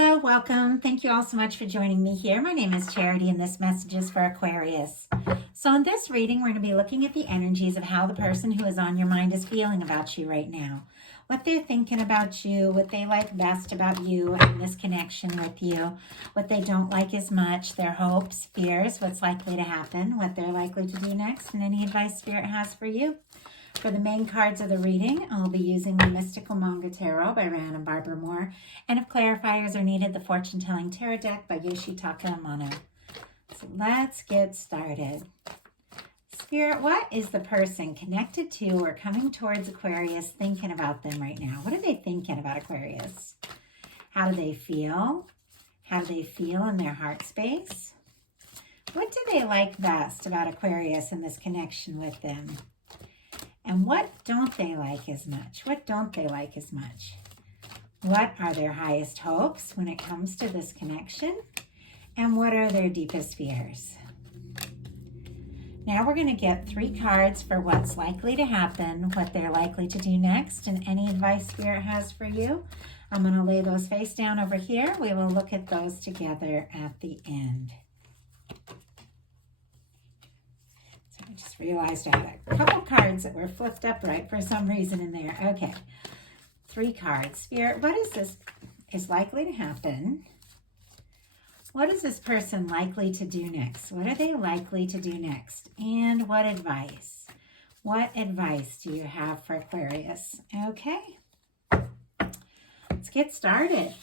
Hello, welcome. Thank you all so much for joining me here. My name is Charity and this message is for Aquarius. So in this reading, we're going to be looking at the energies of how the person who is on your mind is feeling about you right now. What they're thinking about you, what they like best about you and this connection with you, what they don't like as much, their hopes, fears, what's likely to happen, what they're likely to do next, and any advice Spirit has for you. For the main cards of the reading, I'll be using the Mystical Manga Tarot by Rand and Barbara Moore. And if clarifiers are needed, the Fortune Telling Tarot Deck by Yoshitaka Amano. So let's get started. Spirit, what is the person connected to or coming towards Aquarius thinking about them right now? What are they thinking about Aquarius? How do they feel? How do they feel in their heart space? What do they like best about Aquarius and this connection with them? And what don't they like as much? What don't they like as much? What are their highest hopes when it comes to this connection? And what are their deepest fears? Now we're going to get 3 cards for what's likely to happen, what they're likely to do next, and any advice Spirit has for you. I'm going to lay those face down over here. We will look at those together at the end. I just realized I had a couple cards that were flipped upright for some reason in there. Okay, 3 cards. Spirit, what is likely to happen? What is this person likely to do next? What are they likely to do next? And what advice? What advice do you have for Aquarius? Okay, let's get started.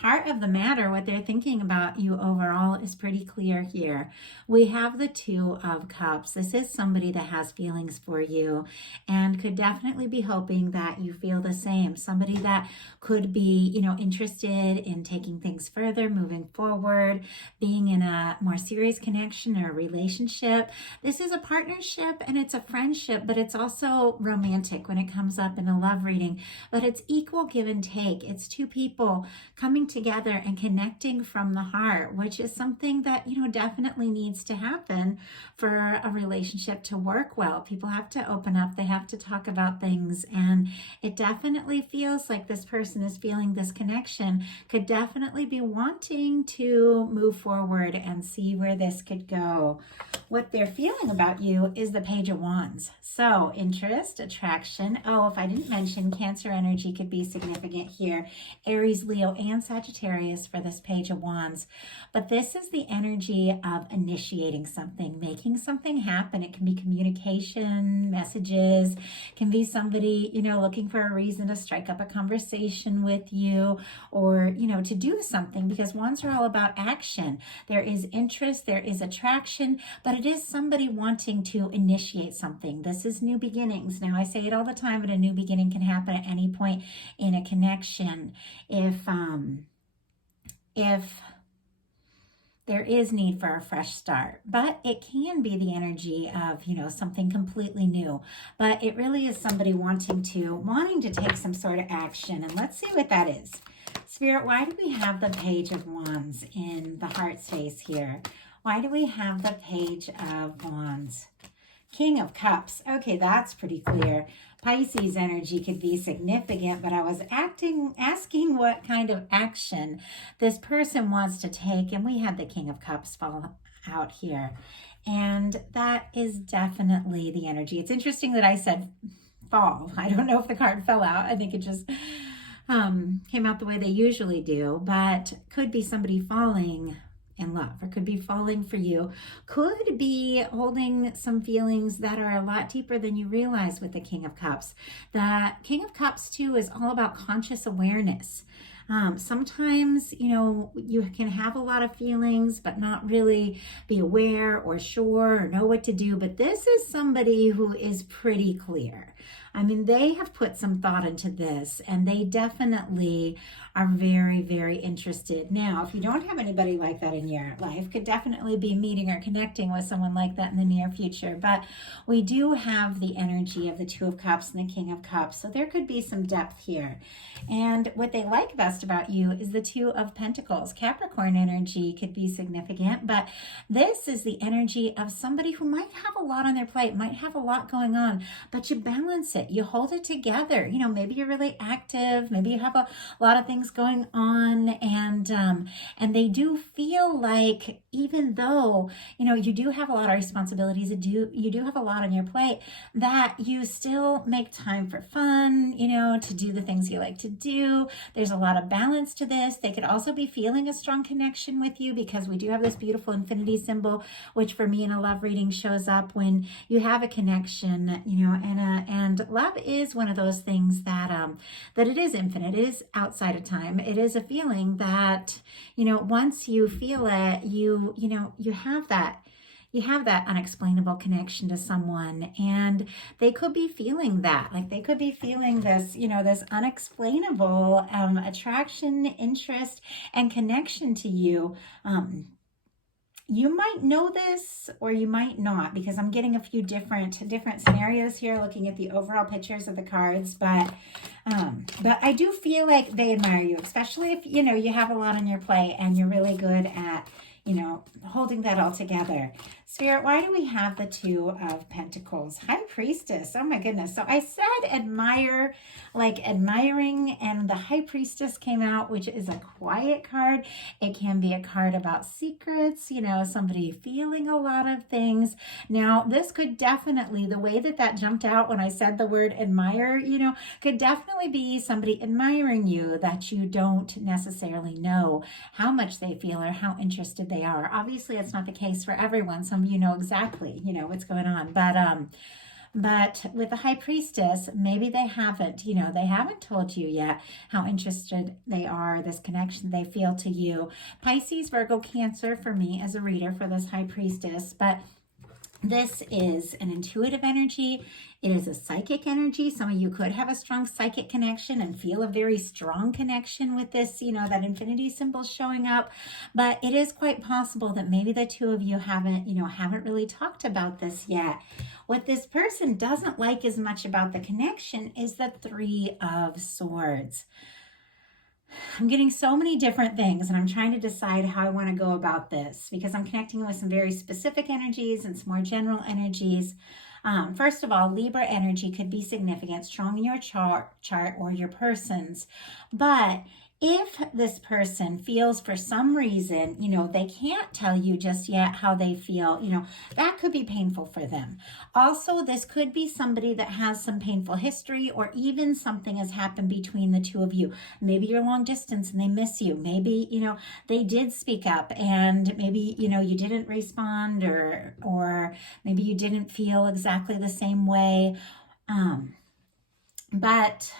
Heart of the matter, what they're thinking about you overall is pretty clear here. We have the 2 of Cups. This is somebody that has feelings for you and could definitely be hoping that you feel the same. Somebody that could be, interested in taking things further, moving forward, being in a more serious connection or relationship. This is a partnership and it's a friendship, but it's also romantic when it comes up in a love reading. But it's equal give and take. It's 2 people coming together and connecting from the heart, which is something that definitely needs to happen for a relationship to work well. People have to open up, they have to talk about things, and it definitely feels like this person is feeling this connection, could definitely be wanting to move forward and see where this could go. What they're feeling about you is the Page of Wands. So interest, attraction. Oh, if I didn't mention, Cancer energy could be significant here. Aries, Leo, and Sagittarius for this Page of Wands. But this is the energy of initiating something, making something happen. It can be communication, messages, can be somebody, looking for a reason to strike up a conversation with you or, to do something, because Wands are all about action. There is interest, there is attraction, but it is somebody wanting to initiate something. This is new beginnings. Now, I say it all the time, but a new beginning can happen at any point in a connection. If there is need for a fresh start, but it can be the energy of, something completely new, but it really is somebody wanting to take some sort of action. And let's see what that is. Spirit, why do we have the Page of Wands in the heart space here? Why do we have the Page of Wands? King of Cups. Okay, that's pretty clear. Pisces energy could be significant, but I was asking what kind of action this person wants to take, and we had the King of Cups fall out here. And that is definitely the energy. It's interesting that I said fall. I don't know if the card fell out. I think it just came out the way they usually do, but could be somebody falling in love, or could be falling for you, could be holding some feelings that are a lot deeper than you realize with the King of Cups. The King of Cups too is all about conscious awareness. Sometimes, you can have a lot of feelings, but not really be aware or sure or know what to do. But this is somebody who is pretty clear. I mean, they have put some thought into this, and they definitely are very, very interested. Now, if you don't have anybody like that in your life, could definitely be meeting or connecting with someone like that in the near future. But we do have the energy of the 2 of Cups and the King of Cups, so there could be some depth here. And what they like best about you is the 2 of Pentacles. Capricorn energy could be significant, but this is the energy of somebody who might have a lot on their plate, might have a lot going on, but you balance it. You hold it together. Maybe you're really active. Maybe you have a lot of things going on, and and they do feel like, even though, you know, you do have a lot of responsibilities, you do have a lot on your plate, that you still make time for fun, you know, to do the things you like to do. There's a lot of balance to this. They could also be feeling a strong connection with you, because we do have this beautiful infinity symbol, which for me in a love reading shows up when you have a connection, you know, and love is one of those things that that it is infinite. It is outside of time. It is a feeling that, you know, once you feel it, you know, you have that unexplainable connection to someone, and they could be feeling that, like they could be feeling this, you know, this unexplainable attraction, interest, and connection to you. You might know this or you might not, because I'm getting a few different scenarios here looking at the overall pictures of the cards, but I do feel like they admire you, especially if, you know, you have a lot on your plate and you're really good at, you know, holding that all together. Spirit, why do we have the Two of Pentacles? High Priestess. Oh my goodness. So I said admire, like admiring, and the High Priestess came out, which is a quiet card. It can be a card about secrets, you know, somebody feeling a lot of things. Now, this could definitely, the way that jumped out when I said the word admire, you know, could definitely be somebody admiring you that you don't necessarily know how much they feel or how interested they are. Obviously, it's not the case for everyone. Some of you know exactly, you know, what's going on. But with the High Priestess, maybe they haven't, you know, they haven't told you yet how interested they are, this connection they feel to you. Pisces, Virgo, Cancer for me as a reader for this High Priestess, but this is an intuitive energy. It is a psychic energy. Some of you could have a strong psychic connection and feel a very strong connection with this, you know, that infinity symbol showing up. But it is quite possible that maybe the two of you haven't really talked about this yet. What this person doesn't like as much about the connection is the Three of Swords. I'm getting so many different things, and I'm trying to decide how I want to go about this, because I'm connecting with some very specific energies and some more general energies. First of all, Libra energy could be significant, strong in your chart or your person's. But if this person feels for some reason, you know, they can't tell you just yet how they feel, you know, that could be painful for them. Also, this could be somebody that has some painful history, or even something has happened between the two of you. Maybe you're long distance and they miss you. Maybe, you know, they did speak up and maybe, you know, you didn't respond, or maybe you didn't feel exactly the same way. But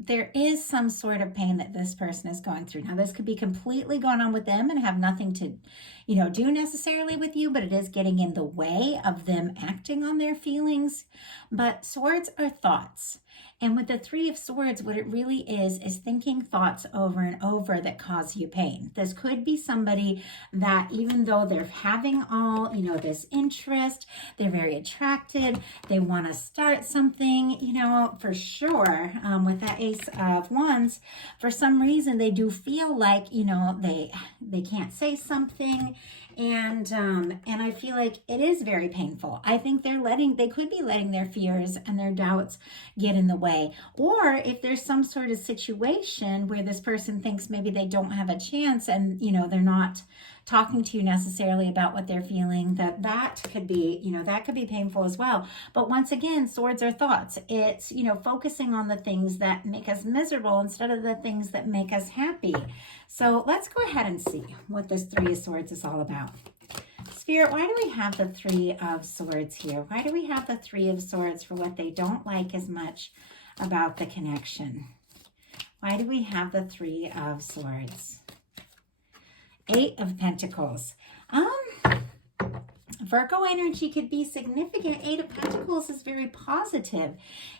there is some sort of pain that this person is going through. Now, this could be completely going on with them and have nothing to, you know, do necessarily with you, but it is getting in the way of them acting on their feelings. But swords are thoughts. And with the Three of Swords, what it really is thinking thoughts over and over that cause you pain. This could be somebody that, even though they're having all, you know, this interest, they're very attracted, they want to start something, you know, for sure. With that Ace of Wands, for some reason, they do feel like, you know, they can't say something. And I feel like it is very painful. I think they could be letting their fears and their doubts get in the way. Or if there's some sort of situation where this person thinks maybe they don't have a chance, and, you know, they're not talking to you necessarily about what they're feeling, that could be, you know, that could be painful as well. But once again, swords are thoughts. It's, you know, focusing on the things that make us miserable instead of the things that make us happy. So let's go ahead and see what this Three of Swords is all about. Spirit, why do we have the Three of Swords here? Why do we have the Three of Swords for what they don't like as much about the connection? Why do we have the Three of Swords? Eight of Pentacles. Virgo energy could be significant. Eight of Pentacles is very positive.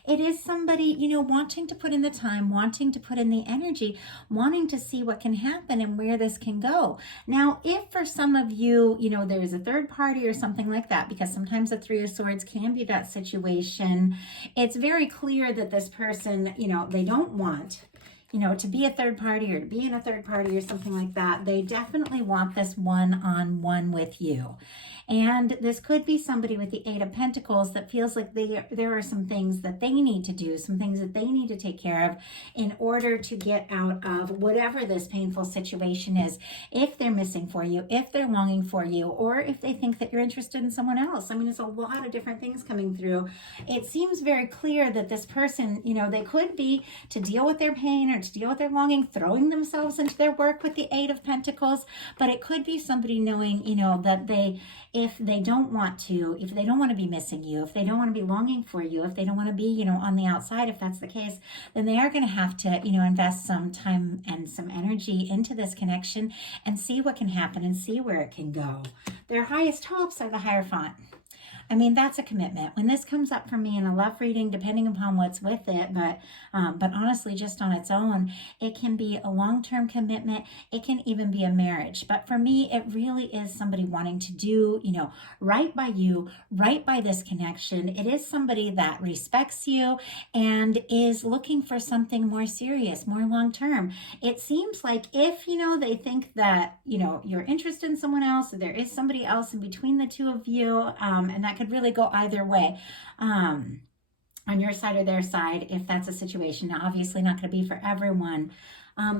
It is somebody, you know, wanting to put in the time, wanting to put in the energy, wanting to see what can happen and where this can go. Now, if for some of you, you know, there is a third party or something like that, because sometimes the Three of Swords can be that situation, it's very clear that this person, you know, they don't want, you know, to be a third party or to be in a third party or something like that. They definitely want this one-on-one with you. And this could be somebody with the Eight of Pentacles that feels like there are some things that they need to do, some things that they need to take care of in order to get out of whatever this painful situation is. If they're missing for you, if they're longing for you, or if they think that you're interested in someone else. I mean, it's a lot of different things coming through. It seems very clear that this person, you know, they could be, to deal with their pain or to deal with their longing, throwing themselves into their work with the Eight of Pentacles. But it could be somebody knowing, you know, that if they don't want to be missing you, if they don't want to be longing for you, if they don't want to be, you know, on the outside, if that's the case, then they are going to have to, you know, invest some time and some energy into this connection and see what can happen and see where it can go. Their highest hopes are the Hierophant. I mean, that's a commitment. When this comes up for me in a love reading, depending upon what's with it, but honestly, just on its own, it can be a long-term commitment. It can even be a marriage. But for me, it really is somebody wanting to do, you know, right by you, right by this connection. It is somebody that respects you and is looking for something more serious, more long-term. It seems like if, you know, they think that, you know, you're interested in someone else, or there is somebody else in between the two of you, and that could really go either way, on your side or their side, if that's a situation. Now, obviously not going to be for everyone.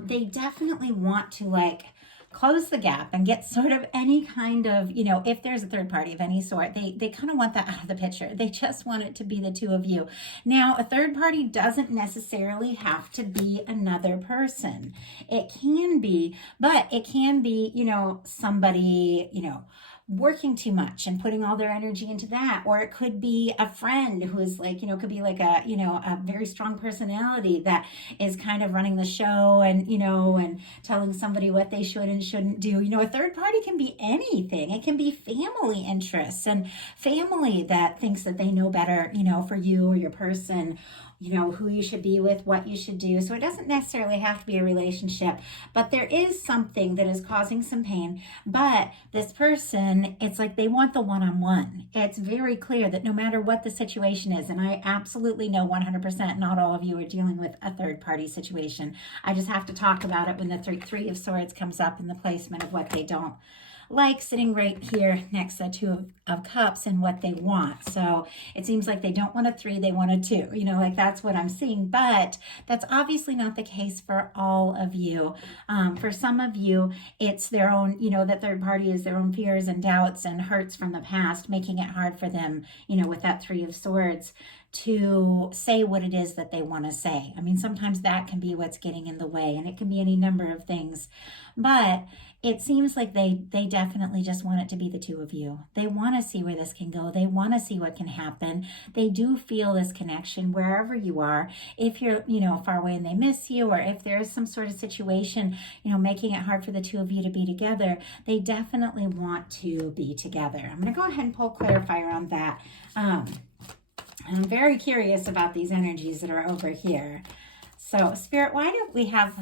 They definitely want to, like, close the gap and get sort of any kind of, you know, if there's a third party of any sort, they kind of want that out of the picture. They just want it to be the two of you. Now, a third party doesn't necessarily have to be another person. It can be, but it can be, you know, somebody, you know, working too much and putting all their energy into that. Or it could be a friend who is like, you know, could be like a, you know, a very strong personality that is kind of running the show and, you know, and telling somebody what they should and shouldn't do. You know, a third party can be anything. It can be family interests and family that thinks that they know better, you know, for you or your person, you know, who you should be with, what you should do. So it doesn't necessarily have to be a relationship, but there is something that is causing some pain. But this person, it's like they want the one-on-one. It's very clear that no matter what the situation is, and I absolutely know 100% not all of you are dealing with a third-party situation. I just have to talk about it when the Three of Swords comes up in the placement of what they don't like, sitting right here next to the Two of Cups and what they want. So it seems like they don't want a 3, they want a 2. You know, like that's what I'm seeing. But that's obviously not the case for all of you. For some of you, it's their own, you know, that third party is their own fears and doubts and hurts from the past, making it hard for them, you know, with that Three of Swords, to say what it is that they want to say. I mean, sometimes that can be what's getting in the way, and it can be any number of things. But it seems like they definitely just want it to be the two of you. They want to see where this can go. They want to see what can happen. They do feel this connection wherever you are. If you're, you know, far away and they miss you, or if there is some sort of situation, you know, making it hard for the two of you to be together, they definitely want to be together. I'm going to go ahead and pull clarifier on that. I'm very curious about these energies that are over here. So, Spirit, why do we have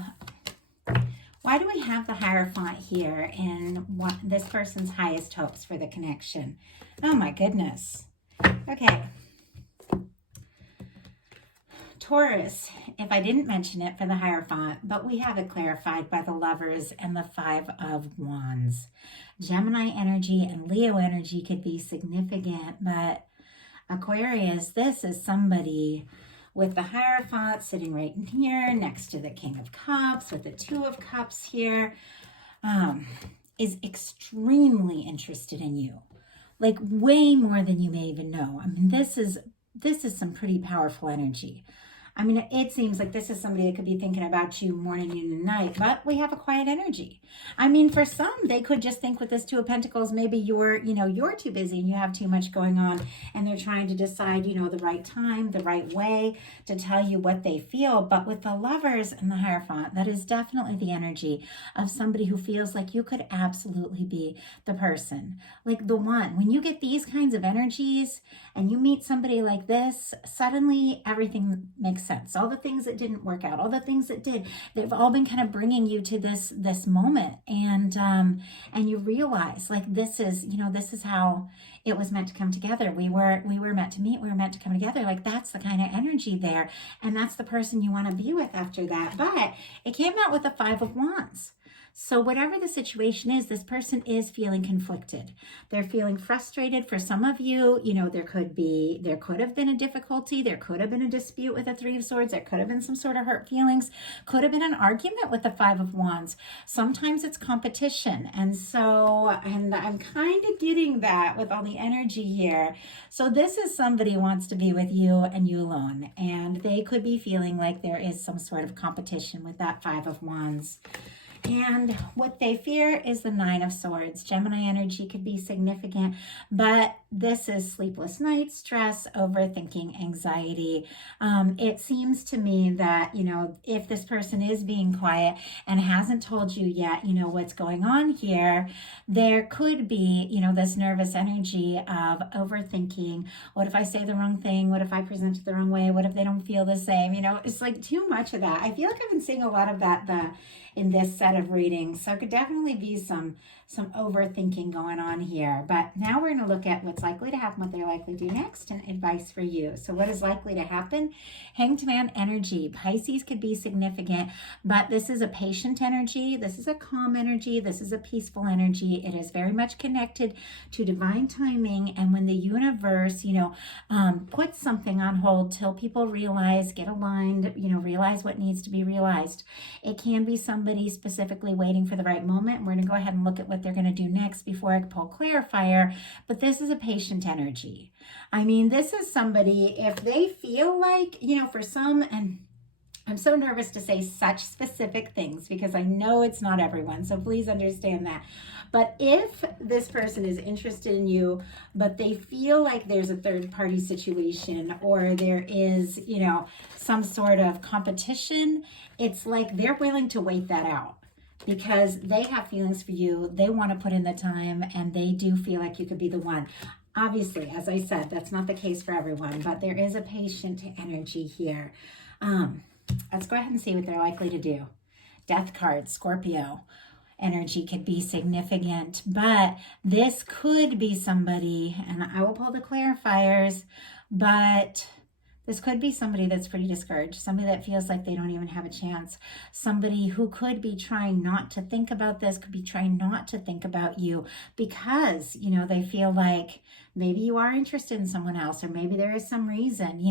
the Hierophant here in this person's highest hopes for the connection? Oh my goodness. Okay. Taurus, if I didn't mention it for the Hierophant, but we have it clarified by the Lovers and the Five of Wands. Gemini energy and Leo energy could be significant, but Aquarius, this is somebody with the Hierophant sitting right in here next to the King of Cups with the Two of Cups here, is extremely interested in you, like way more than you may even know. I mean, this is some pretty powerful energy. I mean, it seems like this is somebody that could be thinking about you morning, noon, and night, but we have a quiet energy. I mean, for some, they could just think with this Two of Pentacles, maybe you're too busy and you have too much going on, and they're trying to decide, you know, the right time, the right way to tell you what they feel. But with the Lovers and the Hierophant, that is definitely the energy of somebody who feels like you could absolutely be the person, like the one. When you get these kinds of energies and you meet somebody like this, suddenly everything makes sense, all the things that didn't work out, all the things that did, they've all been kind of bringing you to this moment. And you realize like, this is, this is how it was meant to come together. We were meant to meet. We were meant to come together. Like, that's the kind of energy there. And that's the person you want to be with after that. But it came out with the 5 of Wands. So whatever the situation is, this person is feeling conflicted. They're feeling frustrated. For some of you, there could have been a difficulty. There could have been a dispute with the 3 of Swords. There could have been some sort of hurt feelings. Could have been an argument with the 5 of Wands. Sometimes it's competition. And I'm kind of getting that with all the energy here. So this is somebody who wants to be with you and you alone. And they could be feeling like there is some sort of competition with that 5 of Wands. And what they fear is the 9 of Swords. Gemini energy could be significant, but this is sleepless nights, stress, overthinking, anxiety. It seems to me that, if this person is being quiet and hasn't told you yet, what's going on here, there could be, this nervous energy of overthinking. What if I say the wrong thing? What if I present it the wrong way? What if they don't feel the same? It's like too much of that. I feel like I've been seeing a lot of that in this set of readings. So it could definitely be some overthinking going on here. But now we're going to look at what's likely to happen, what they're likely to do next, and advice for you. So what is likely to happen? Hanged Man energy. Pisces could be significant, but this is a patient energy. This is a calm energy. This is a peaceful energy. It is very much connected to divine timing. And when the universe, puts something on hold till people realize, get aligned, realize what needs to be realized. It can be somebody specifically waiting for the right moment. We're going to go ahead and look at what they're going to do next before I pull clarifier, but this is a patient energy. This is somebody, if they feel like, for some, and I'm so nervous to say such specific things because I know it's not everyone, so please understand that. But if this person is interested in you, but they feel like there's a third party situation or there is, some sort of competition, it's like they're willing to wait that out because they have feelings for you. They want to put in the time and they do feel like you could be the one. Obviously, as I said, that's not the case for everyone, but there is a patient energy here. Let's go ahead and see what they're likely to do. Death card, Scorpio energy could be significant, but this could be somebody, and I will pull the clarifiers, but this could be somebody that's pretty discouraged, somebody that feels like they don't even have a chance, somebody who could be trying not to think about this, could be trying not to think about you because, they feel like maybe you are interested in someone else, or maybe there is some reason,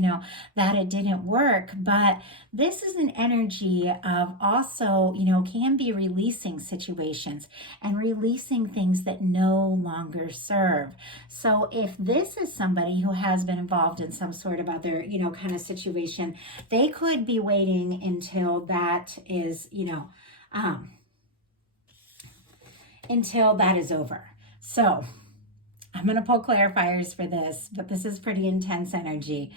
that it didn't work. But this is an energy of also, can be releasing situations and releasing things that no longer serve. So if this is somebody who has been involved in some sort of other, kind of situation, they could be waiting until that is, until that is over. So I'm going to pull clarifiers for this, but this is pretty intense energy.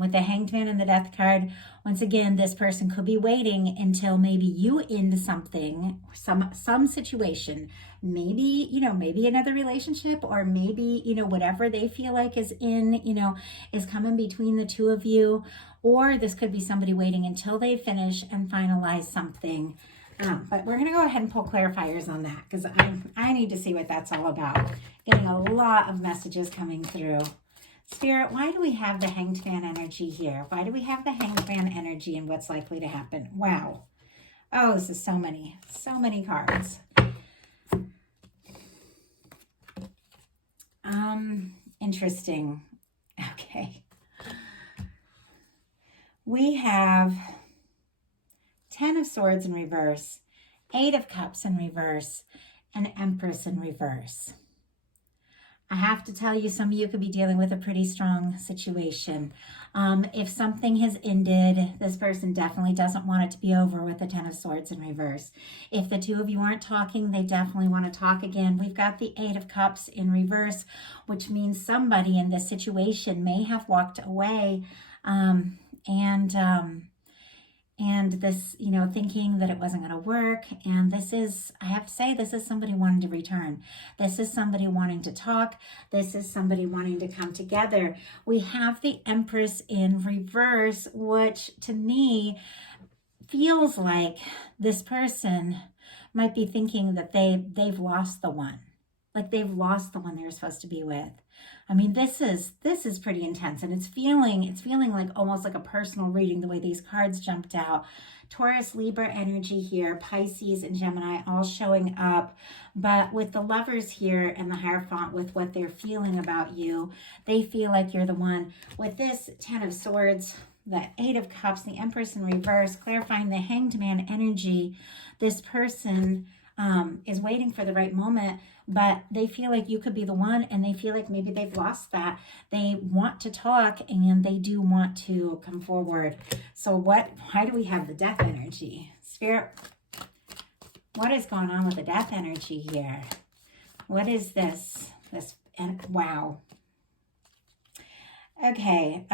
With the Hanged Man and the Death card, once again, this person could be waiting until maybe you end something, some situation, maybe, maybe another relationship, or maybe, whatever they feel like is is coming between the two of you. Or this could be somebody waiting until they finish and finalize something. But we're going to go ahead and pull clarifiers on that because I need to see what that's all about. Getting a lot of messages coming through. Spirit, why do we have the Hanged Man energy here? Why do we have the Hanged Man energy and what's likely to happen? Wow. Oh, this is so many cards. Interesting. Okay. We have 10 of Swords in reverse, 8 of Cups in reverse, and Empress in reverse. I have to tell you, some of you could be dealing with a pretty strong situation. If something has ended, this person definitely doesn't want it to be over with the 10 of Swords in reverse. If the two of you aren't talking, they definitely want to talk again. We've got the 8 of Cups in reverse, which means somebody in this situation may have walked away and this, thinking that it wasn't going to work. And this is, I have to say, this is somebody wanting to return. This is somebody wanting to talk. This is somebody wanting to come together. We have the Empress in reverse, which to me feels like this person might be thinking that they've lost the one. Like they've lost the one they were supposed to be with. I mean, this is pretty intense, and it's feeling like almost like a personal reading the way these cards jumped out. Taurus, Libra energy here, Pisces and Gemini all showing up, but with the Lovers here and the Hierophant with what they're feeling about you, they feel like you're the one. With this Ten of Swords, the Eight of Cups, the Empress in reverse, clarifying the Hanged Man energy, this person is waiting for the right moment, but they feel like you could be the one, and they feel like maybe they've lost that. They want to talk, and they do want to come forward. So why do we have the Death energy? Spirit, what is going on with the Death energy here? What is this? Wow. Okay.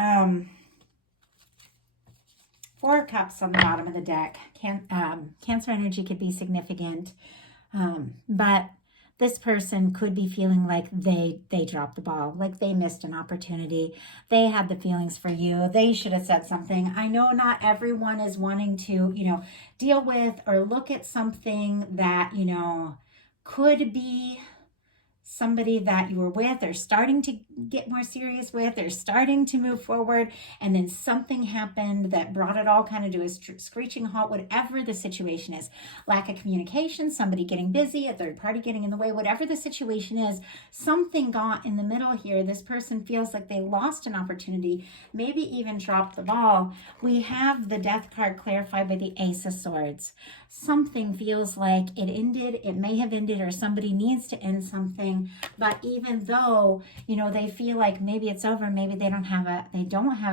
Four of Cups on the bottom of the deck. Cancer energy could be significant, but this person could be feeling like they dropped the ball, like they missed an opportunity. They had the feelings for you. They should have said something. I know not everyone is wanting to, deal with or look at something that, could be somebody that you were with or starting to get more serious with or starting to move forward, and then something happened that brought it all kind of to a screeching halt. Whatever the situation is, lack of communication, somebody getting busy, a third party getting in the way, whatever the situation is, something got in the middle here. This person feels like they lost an opportunity, maybe even dropped the ball. We have the Death card clarified by the Ace of Swords. Something feels like it ended, it may have ended, or somebody needs to end something. But even though, they feel like maybe it's over, maybe they don't have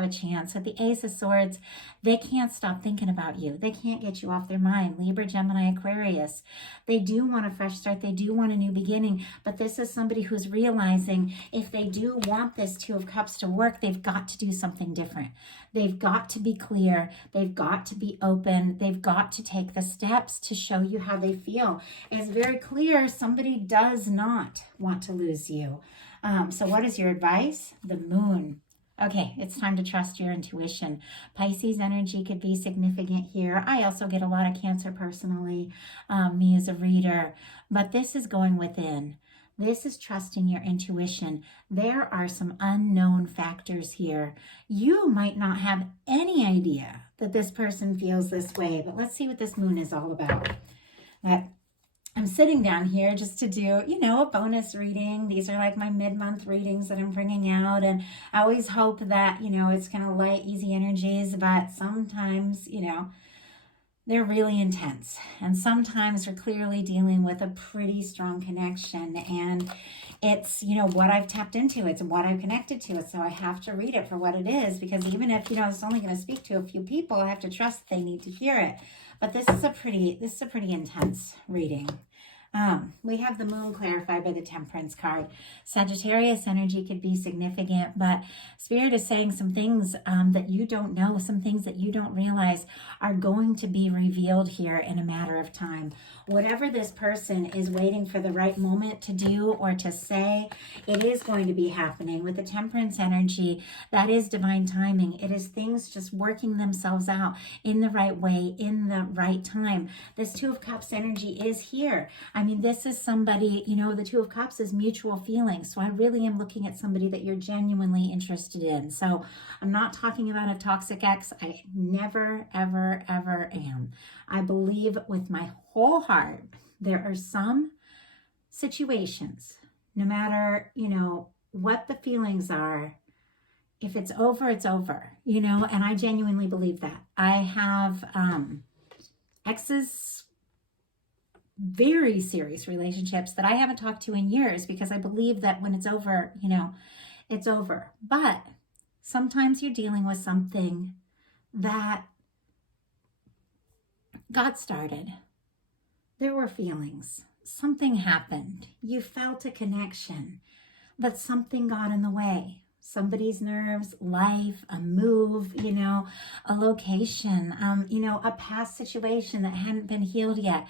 a chance. With the Ace of Swords, they can't stop thinking about you. They can't get you off their mind. Libra, Gemini, Aquarius. They do want a fresh start. They do want a new beginning. But this is somebody who's realizing if they do want this Two of Cups to work, they've got to do something different. They've got to be clear. They've got to be open. They've got to take the steps to show you how they feel. It's very clear somebody does not want to lose you. So what is your advice? The Moon. Okay, it's time to trust your intuition. Pisces energy could be significant here. I also get a lot of Cancer personally, me as a reader, but this is going within. This is trusting your intuition. There are some unknown factors here. You might not have any idea that this person feels this way, but let's see what this Moon is all about. I'm sitting down here just to do, a bonus reading. These are like my mid-month readings that I'm bringing out. And I always hope that, it's kind of light, easy energies, but sometimes, they're really intense. And sometimes we're clearly dealing with a pretty strong connection. And it's, what I've tapped into. It's what I've connected to. So I have to read it for what it is, because even if, it's only going to speak to a few people, I have to trust they need to hear it. But this is a pretty intense reading. We have the Moon clarified by the Temperance card. Sagittarius energy could be significant, but Spirit is saying some things that you don't know, some things that you don't realize are going to be revealed here in a matter of time. Whatever this person is waiting for the right moment to do or to say, it is going to be happening. With the Temperance energy, that is divine timing. It is things just working themselves out in the right way, in the right time. This Two of Cups energy is here. I mean, this is somebody, the Two of Cups is mutual feelings. So I really am looking at somebody that you're genuinely interested in. So I'm not talking about a toxic ex. I never, ever, ever am. I believe with my whole heart, there are some situations, no matter, what the feelings are, if it's over, it's over, and I genuinely believe that. I have exes, very serious relationships that I haven't talked to in years, because I believe that when it's over, it's over. But sometimes you're dealing with something that got started. There were feelings. Something happened. You felt a connection, but something got in the way. somebody's nerves, life, a move, you know, a location, you know, a past situation that hadn't been healed yet.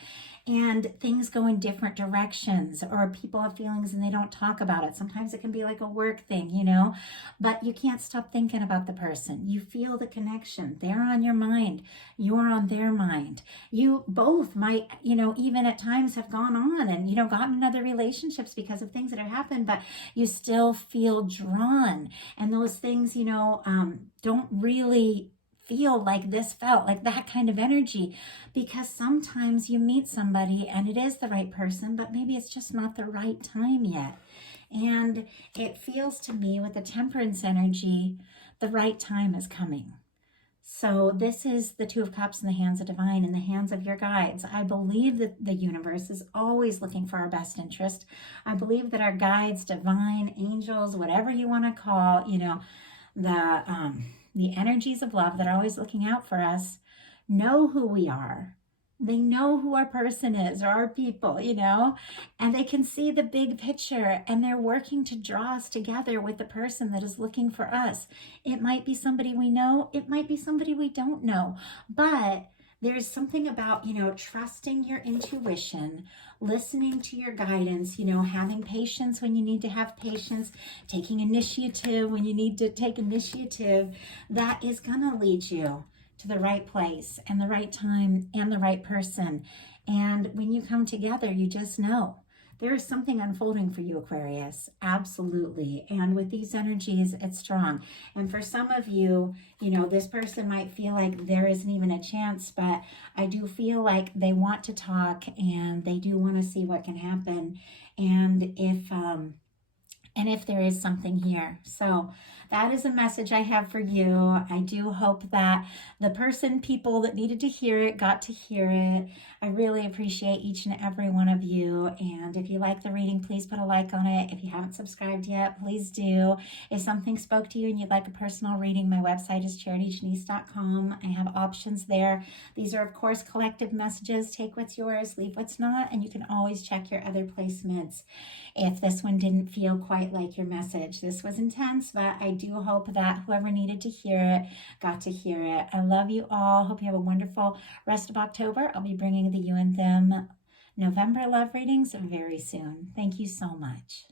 And things go in different directions, or people have feelings and they don't talk about it. Sometimes it can be like a work thing, you know, but you can't stop thinking about the person. You feel the connection. They're on your mind. You're on their mind. You both might, you know, even at times have gone on and, you know, gotten in other relationships because of things that have happened, but you still feel drawn. And those things, you know, don't really feel like this felt, like that kind of energy, because sometimes you meet somebody and it is the right person, but maybe it's just not the right time yet. And it feels to me with the temperance energy, the right time is coming. So this is the Two of Cups in the hands of divine, in the hands of your guides. I believe that the universe is always looking for our best interest. I believe that our guides, divine, angels, whatever you want to call, you know, the energies of love that are always looking out for us, know who we are. They know who our person is, or our people, you know, and they can see the big picture, and they're working to draw us together with the person that is looking for us. It might be somebody we know, it might be somebody we don't know, but there's something about, you know, trusting your intuition, listening to your guidance, you know, having patience when you need to have patience, taking initiative when you need to take initiative. That is going to lead you to the right place and the right time and the right person. And when you come together, you just know there is something unfolding for you, Aquarius. Absolutely. And with these energies, it's strong. And for some of you, you know, this person might feel like there isn't even a chance, but I do feel like they want to talk and they do want to see what can happen. And if there is something here. So that is a message I have for you. I do hope that the people that needed to hear it got to hear it. I really appreciate each and every one of you. And if you like the reading, please put a like on it. If you haven't subscribed yet, please do. If something spoke to you and you'd like a personal reading, my website is charityjanice.com. I have options there. These are, of course, collective messages. Take what's yours, leave what's not, and you can always check your other placements if this one didn't feel quite like your message. This was intense, but I do hope that whoever needed to hear it got to hear it. I love you all. Hope you have a wonderful rest of October. I'll be bringing the You and Them November love readings very soon. Thank you so much.